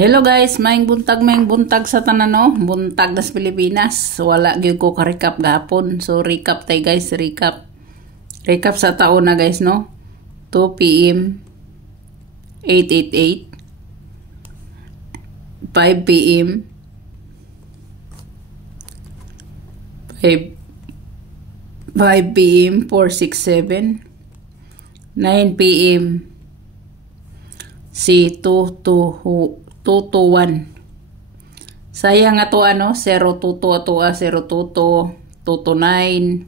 Hello guys, maing buntag sa tanan no, buntag das Pilipinas. Wala gyud ko ka-recap gahapon. So recap tay guys, recap. Recap sa taon na guys no. 2 PM 888 5 PM 5 PM 467 9 PM si 221. Sayang ato 022 ato 022 229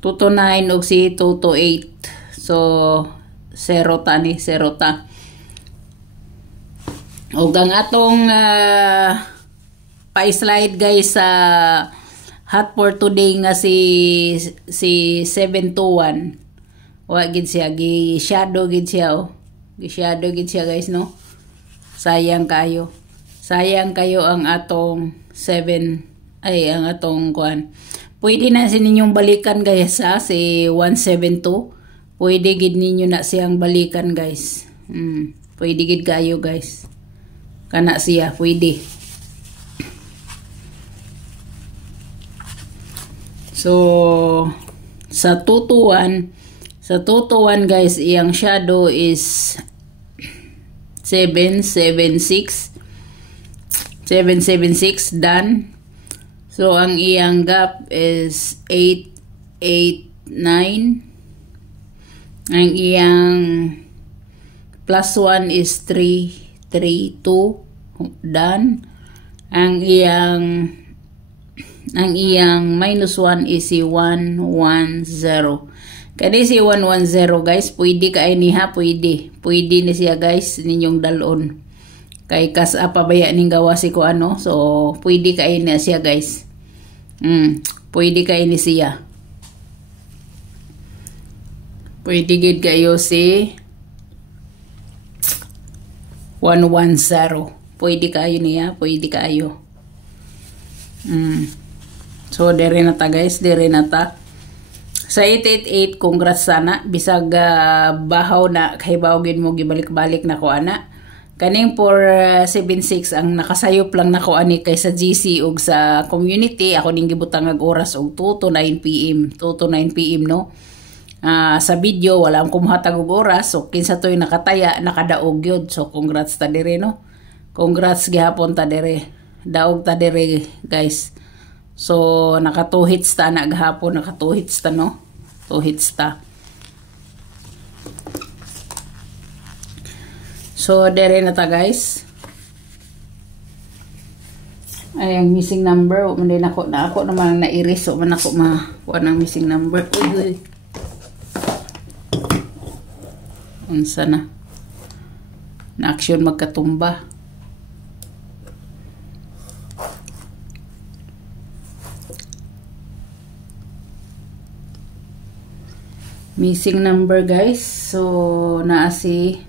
229 og si 228. So 0 ta ni 0 ta. Og ang atong pa-slide guys sa hot for today nga si 721. Wa gid siya gi shadow gid siya Gi-shadow gid siya guys no. Sayang kayo ang atong 7 ay ang atong kuan. Pwede na si ninyong balikan guys si 172. Pwede gid ninyo na siyang balikan guys. Pwede gid kayo guys. Kana siya pwede. So sa 221 guys, iyang shadow is 776 done. So ang iyang gap is 889. Ang iyang plus 1 is 332 done. Ang iyang minus 1 is si 110. Kani si 110 guys, pwede ka ni ha, pwede ni siya guys ninyong dalon. Kay kas apabaya ning gawa si ko so pwede ka ni siya guys. Pwede ka ni siya. Pwede gid kayo si 110. Pwede kayo niya, pwede kayo. So dire na ta guys, dire na ta. Sa 888, congrats sana. Bisag bahaw na kahibaw gid mo gibalik-balik na ko ana. Kaning 476 ang nakasayop lang na ko ani kay sa GC ug sa community. Ako ning gibutang og oras og 2 to 9 PM. 2 to 9 PM no. Sa video wala akong kumuhatag og oras. So kinsa toy nakataya, nakadaog gyud. So congrats ta dire no. Congrats gihapon ta dire. Daog ta dire guys. So naka 2 hits ta na gahapon, naka 2 hits ta no. 2 hits ta. So dire na ta guys. Ay ang missing number, man din ako naman na-iris, so man ako makuha ng missing number. Uy. Unsa na? Na action magkatumba. Missing number guys. So naa si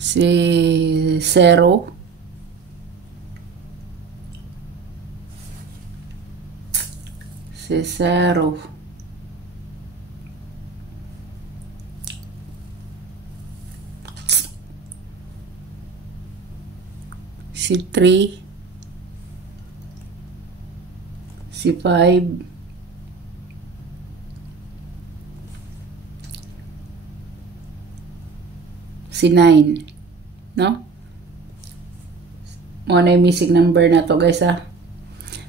0 si 0 si 3 si 5 si 9 no? Muna yung missing number na to guys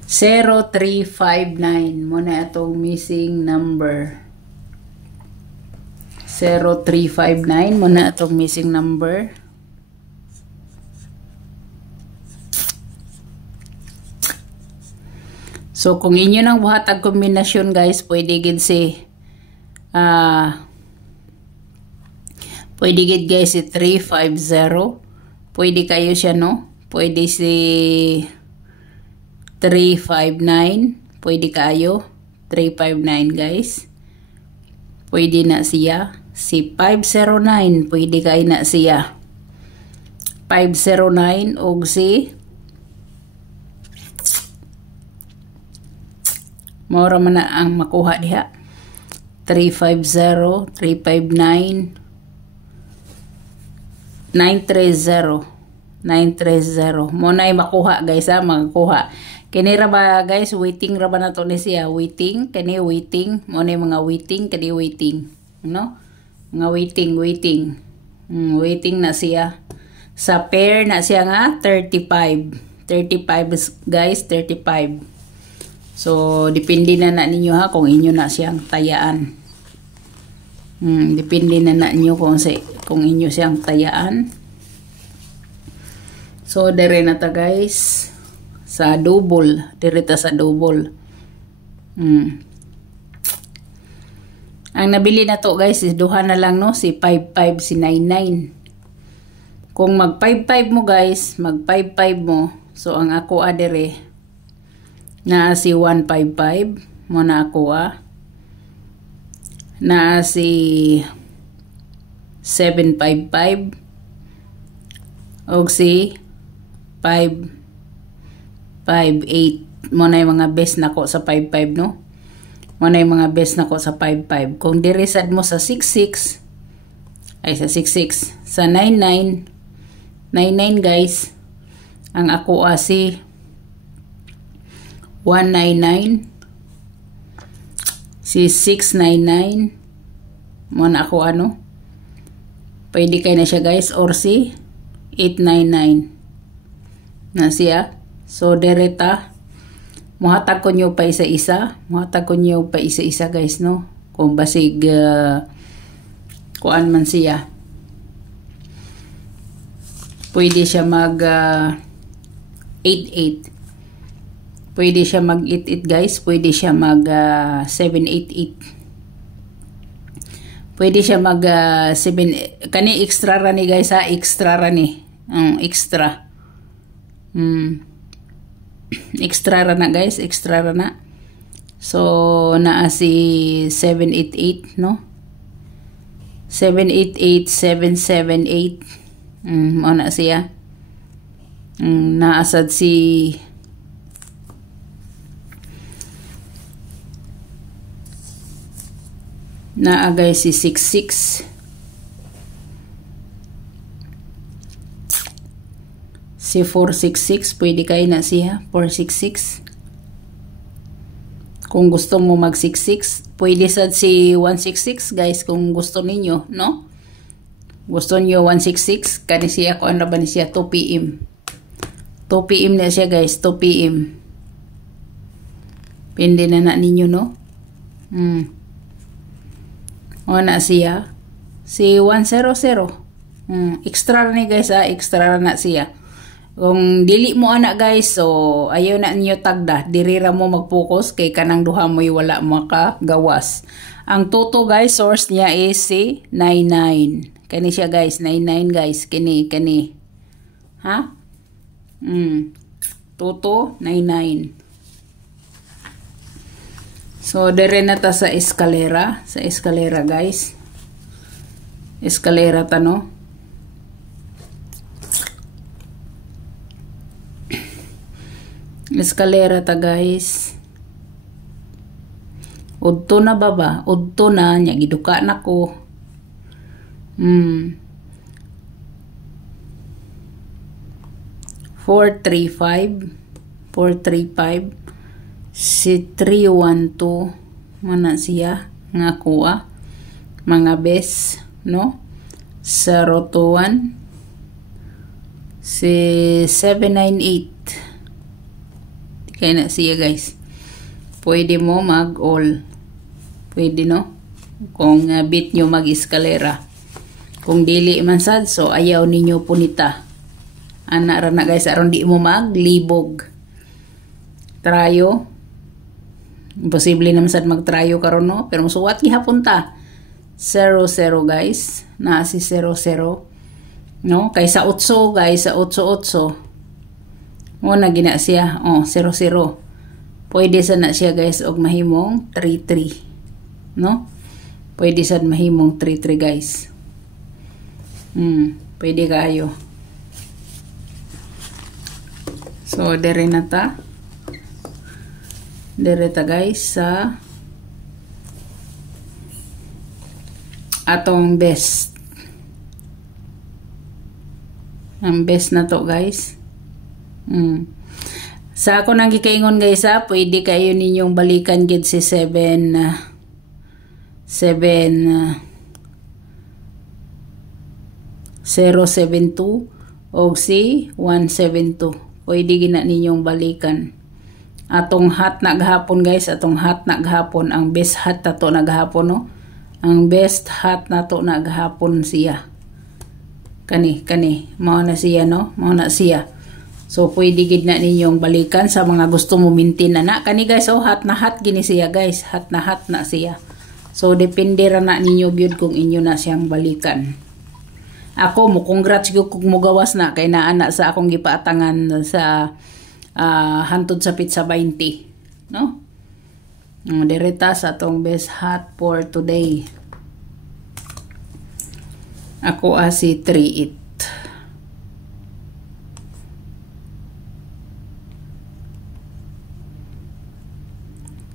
0359 muna itong missing number 0359 muna itong missing number. So kung inyo nang buhatag kombinasyon guys, pwede gid si guys si 350. Pwede kayo siya no. Pwede si 359. Pwede kayo 359 guys. Pwede na siya si 509. Pwede kayo na siya 509 og si Maura man na ang makuha diha. 350, 359, 930. 930. Mo na makuha guys ha, makakuha. Kini ra ba guys, waiting ra ba na to ni siya? Waiting, kani waiting. Mo na mga waiting, kani waiting. No? Mga waiting. Waiting na siya. Sa pair na siya nga 35. 35 guys, 35. So depende na ninyo ha kung inyo na siyang tayaan. Depende na ninyo kung inyo siyang tayaan. So, dire na ta guys. Sa double. Dire ta sa double. Ang nabili na to guys is duha na lang no. Si 55, si 99. Kung mag 55 mo guys, mag 55 mo. So, ang ako dire na si 155. Mo na ako na si 755. O si 558 mo na yung mga best nako sa 55 no. Mo na yung mga best nako sa 55. Kung diresad mo sa 66 ay sa 66 sa 99 guys, ang ako si 199, si 699 mo na ako pwede kayo na siya guys, or si 899 na siya. So dereta muhatag ko nyo pa isa-isa guys no, kung basig kuan man siya. Pwede siya mag 88, pwede siya mag 88 guys, pwede siya mag 788, pwede siya mag 7, kani extra ra ni guys ha, extra ra ni extra. Extra ra na guys, extra ra na. So naa si 788 no, 788, 778. Mo na siya. Naasad si naa guys si 66, si 466, pwede kayo na siya 466. Kung gusto mo mag 66, pwede sad si 166 guys kung gusto ninyo no. Gusto niyo 166 kani siya, kung ano ba ni siya, 2 PM. 2 PM na siya guys, 2 PM. Pindi na ninyo no. O na siya si 100. Extra na ni guys extra na siya. Kung dili mo ana guys, so ayaw na ninyo tagda, dirira mo mag-focus kay kanang duha mo'y wala makagawas. Ang toto guys, source niya is si 99. Kani siya guys, 99 guys, kini ha? Toto 99. So dire na ta sa eskalera, guys. Eskalera ta no. Eskalera ta guys. Udto na baba, udto na nya giduka na ko. 435 si 312 mana siya nga kuha mga bes no. 021 si 798 kaya na siya guys. Pwede mo mag all, pwede no, kung bit nyo mag eskalera. Kung dili man sad, so ayaw ninyo punita. Ana ra na guys, aron di mo maglibog. Trayo. Imposible naman sad magtrayo karon no, pero musuwat gihapon ta. 00 guys, na si 00 no, kaysa 8 guys, sa 88. Mo na gina siya, 00. Pwede sa na siya guys og mahimong 33 no. Pwede sad mahimong 33 guys. Pwede kayo. So dire na ta. Dire ta guys sa atong best. Ang best na to guys. Sa ako nang gikaingon guys ha, pwede kayo ninyong balikan gid si 072 o si 172. Pwede gina ninyong balikan. Atong hat na gahapon guys, atong hat na gahapon. Ang best hat na to na gahapon no. Ang best hat na to na gahapon siya. Kani, mao na siya no, mao na siya. So pwede gid na ninyong balikan sa mga gusto mo maintain na kani guys. Oh, hat na hat gini siya guys, hat na siya. So depende ra na ninyo gyud kung inyo na siyang balikan. Ako mo congrats gyud kung mogawas na kay naa na sa akong gipaatangan sa hantod sa pizza 20 no. Direta sa atong best hat for today. Ako si 38.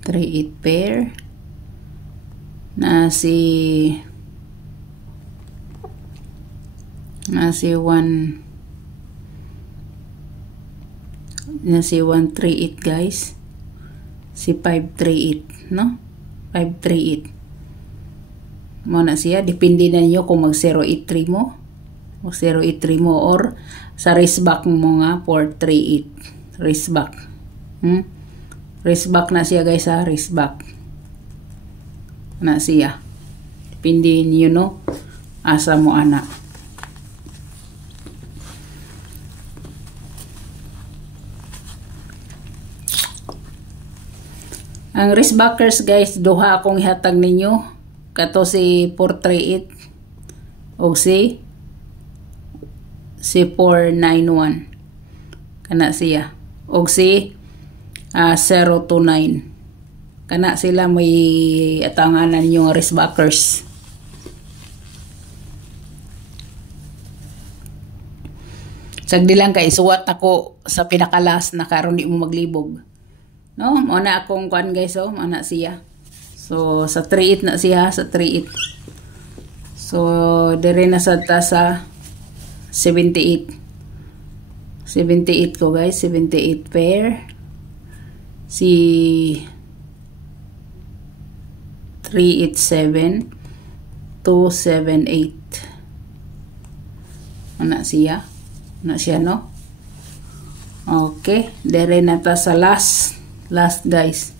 38 pair. Na si 138 guys. Si 538 no? 538. Mo na siya, depende na niyo kung mag 083 mo. Mag 083 mo or sa wristback mo nga 438. Wristback. Wristback na siya guys ha, wristback. Na siya. Depende niyo no. Asa mo ana. Ang wristbackers guys, duha akong ihatag ninyo. Kato si 438 o si 491. Kana siya. O si 029. Kana sila may atanganan yung wristbackers. Sagdi lang kay suwat ako sa pinakalas na karon di mo maglibog. No, mo na akong kuan guys, oh, ana siya. So sa 38 na siya, sa 38. So dire na sa 78. 78 ko guys, 78 pair. Si 387 278. Ana siya no. Okay, dire na ta sa last guys.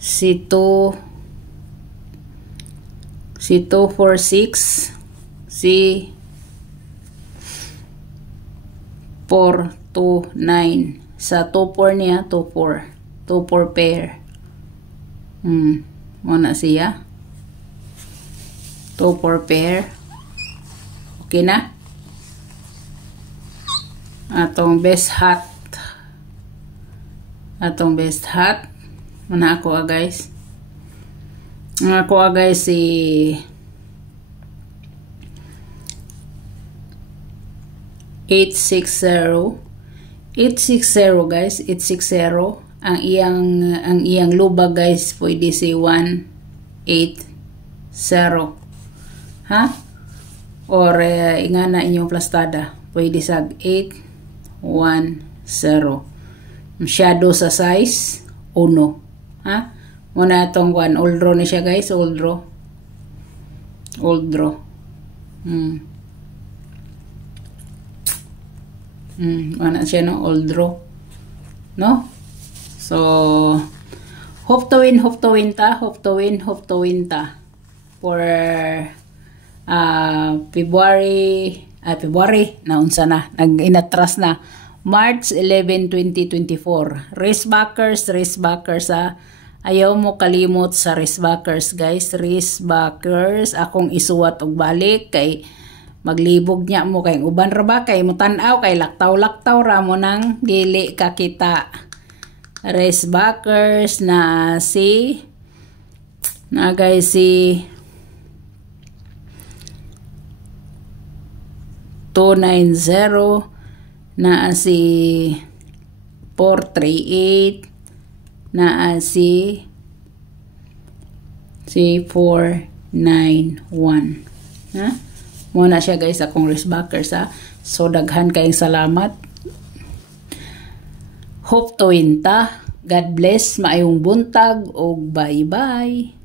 Si 246, si 429. Sa 24 niya, 24 pair. Muna siya. 24 pair. Okay na? Atong best hat. Muna ako guys. Si 860 guys, 860. Ang iyang lubag guys pwede si 180. Ha? Or ingana inyong plastada pwede sa 810. Masyado sa size 1. Ha? Muna itong one, old draw na siya guys, old draw. Ano siya no, old draw. No? So, hope to win ta. For February, naunsa na, nag-inatras na. March 11, 2024. Racebackers ayaw mo kalimot sa wristbackers guys. Wristbackers akong isuwat og balik kay maglibog niya mo kay uban ra ba kay mutan-aw kay laktaw ra mo nang dili ka kita. Wristbackers na guys si 290 na si 438 na si 491. Ha? Muna siya guys akong wristbackers ha. So daghan kayong salamat. Hope to win ta. God bless, maayong buntag o bye-bye.